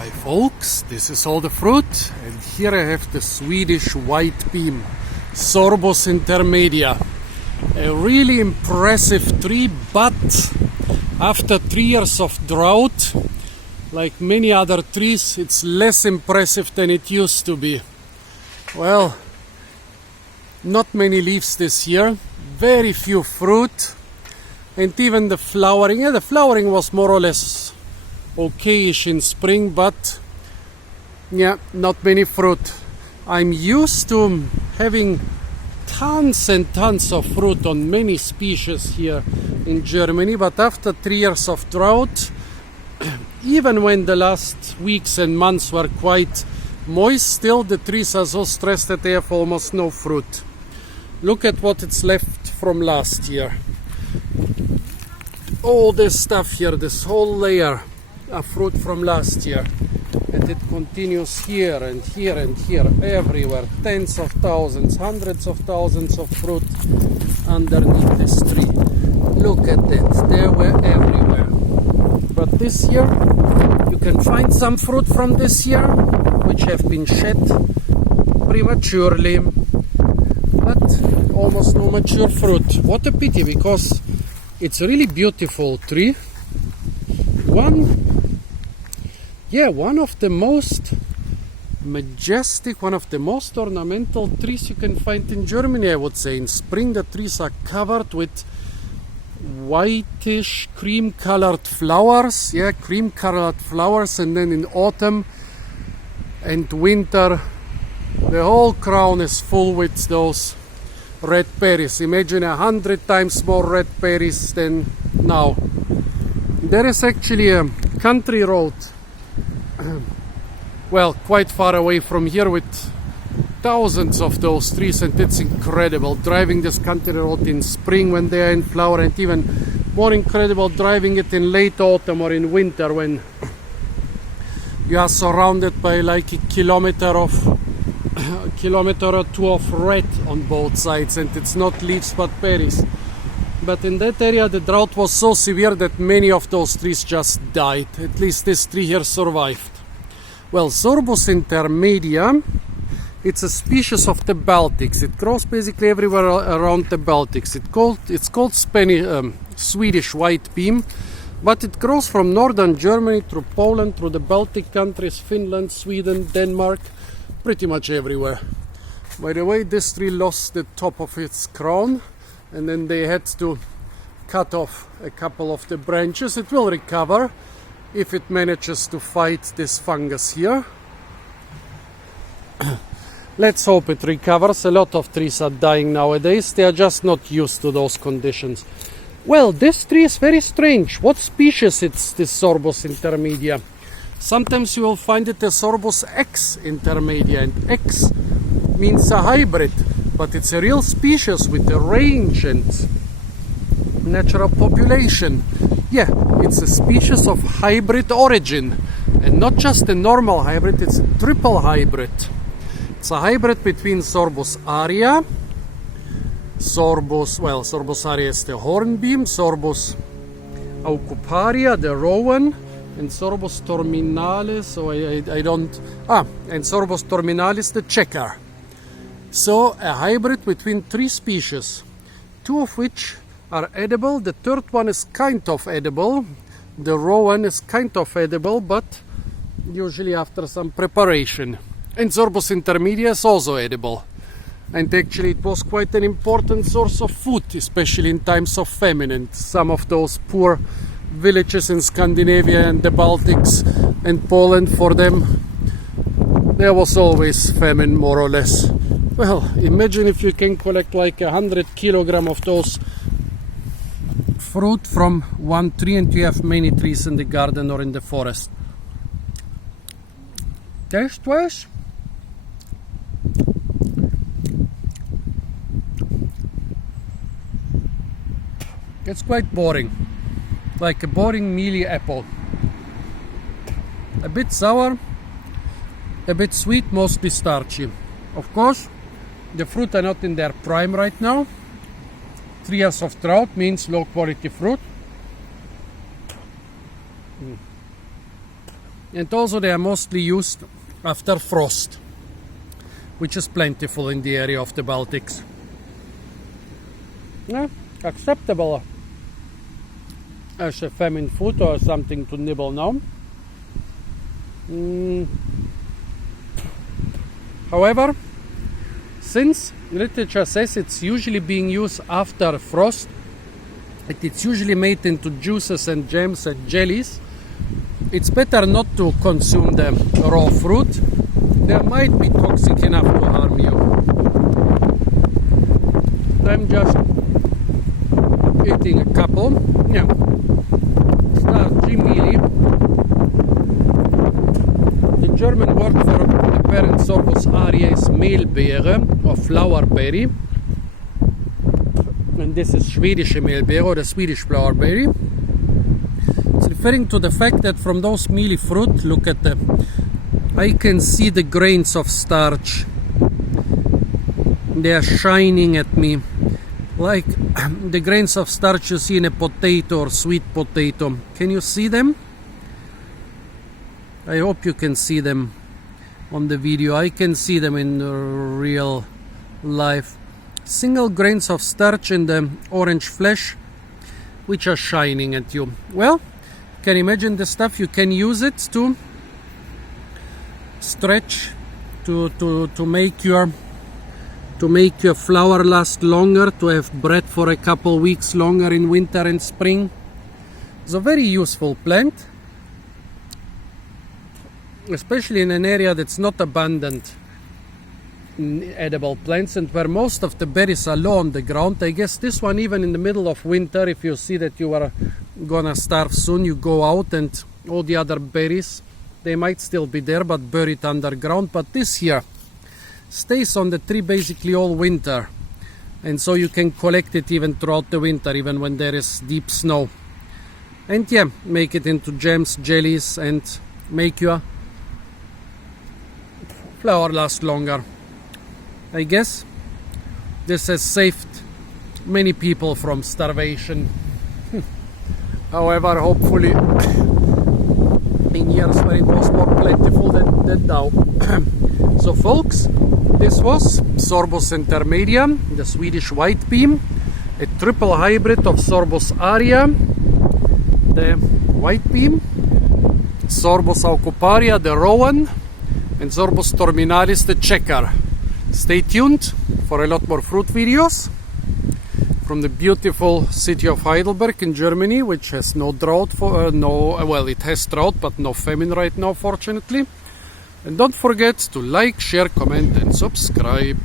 Hi folks, this is all the fruit, and here I have the Swedish Whitebeam, Sorbus intermedia. A really impressive tree, but after 3 years of drought, like many other trees, it's less impressive than it used to be. Well, not many leaves this year, very few fruit, and even the flowering was more or less okayish in spring, but not many fruit. I'm used to having tons and tons of fruit on many species here in Germany, but after 3 years of drought, even when the last weeks and months were quite moist, still the trees are so stressed that they have almost no fruit. Look at what it's left from last year. All this stuff here, this whole layer of fruit from last year, and it continues here and here and here, everywhere. Tens of thousands, hundreds of thousands of fruit underneath this tree. Look at it, they were everywhere. But this year you can find some fruit from this year which have been shed prematurely, but almost no mature fruit. What a pity, because it's a really beautiful tree. One of the most majestic, one of the most ornamental trees you can find in Germany, I would say. In spring the trees are covered with whitish cream colored flowers, and then in autumn and winter the whole crown is full with those red berries. Imagine 100 times more red berries than now. There is actually a country road well, quite far away from here, with thousands of those trees, and it's incredible driving this country road in spring when they are in flower, and even more incredible driving it in late autumn or in winter when you are surrounded by like a kilometer or two of red on both sides, and it's not leaves but berries. But in that area the drought was so severe that many of those trees just died. At least this tree here survived. Well, Sorbus intermedia, it's a species of the Baltics. It grows basically everywhere around the Baltics. It's called Swedish Whitebeam, but it grows from northern Germany through Poland, through the Baltic countries, Finland, Sweden, Denmark, pretty much everywhere. By the way, this tree lost the top of its crown, and then they had to cut off a couple of the branches. It will recover if it manages to fight this fungus here. Let's hope it recovers. A lot of trees are dying nowadays. They are just not used to those conditions. Well, this tree is very strange. What species is this Sorbus intermedia? Sometimes you will find it as Sorbus X intermedia, and X means a hybrid, but it's a real species with a range and natural population. Yeah, it's a species of hybrid origin, and not just a normal hybrid, it's a triple hybrid. It's a hybrid between Sorbus aria, Sorbus aria is the hornbeam, Sorbus aucuparia, the Rowan, and Sorbus torminalis, and Sorbus torminalis, the checker. So a hybrid between 3 species, 2 of which are edible. The third one is kind of edible. The Rowan is kind of edible, but usually after some preparation. And Sorbus intermedia is also edible. And actually it was quite an important source of food, especially in times of famine. And some of those poor villages in Scandinavia and the Baltics and Poland, for them there was always famine, more or less. Well, imagine if you can collect like 100 kilograms of those fruit from one tree, and you have many trees in the garden or in the forest. Taste-wise, it's quite boring, like a boring mealy apple. A bit sour, a bit sweet, mostly starchy. Of course, the fruit are not in their prime right now. 3 years of drought means low quality fruit. and also they are mostly used after frost, which is plentiful in the area of the Baltics. Yeah, acceptable as a famine food or something to nibble now. However, since literature says it's usually being used after frost, it's usually made into juices and jams and jellies, it's better not to consume the raw fruit. They might be toxic enough to harm you. I'm just eating a couple. Yeah. Starchy mealy. The German word for the parent Sorbus aria is mehlbeere or flower berry. And this is Swedish mehlbeere or the Swedish flower berry. It's referring to the fact that from those mealy fruit, look at the, I can see the grains of starch. They are shining at me like the grains of starch you see in a potato or sweet potato. Can you see them? I hope you can see them on the video. I can see them in real life. Single grains of starch in the orange flesh, which are shining at you. Well, can you imagine the stuff? You can use it to stretch, to make your flour last longer, to have bread for a couple weeks longer in winter and spring. It's a very useful plant, especially in an area that's not abundant in edible plants and where most of the berries are low on the ground. I guess this one, even in the middle of winter, if you see that you are gonna starve soon, you go out and all the other berries, they might still be there but buried underground. But this here stays on the tree basically all winter, and so you can collect it even throughout the winter, even when there is deep snow. And yeah, make it into jams, jellies, and make your flour last longer. I guess this has saved many people from starvation. However, hopefully in years where it was more plentiful than now. So folks, this was Sorbus intermedia, the Swedish Whitebeam, a triple hybrid of Sorbus aria, the Whitebeam, Sorbus aucuparia, the Rowan, and Sorbus torminalis, the checker. Stay tuned for a lot more fruit videos from the beautiful city of Heidelberg in Germany, which has no drought it has drought but no famine right now, fortunately. And don't forget to like, share, comment and subscribe.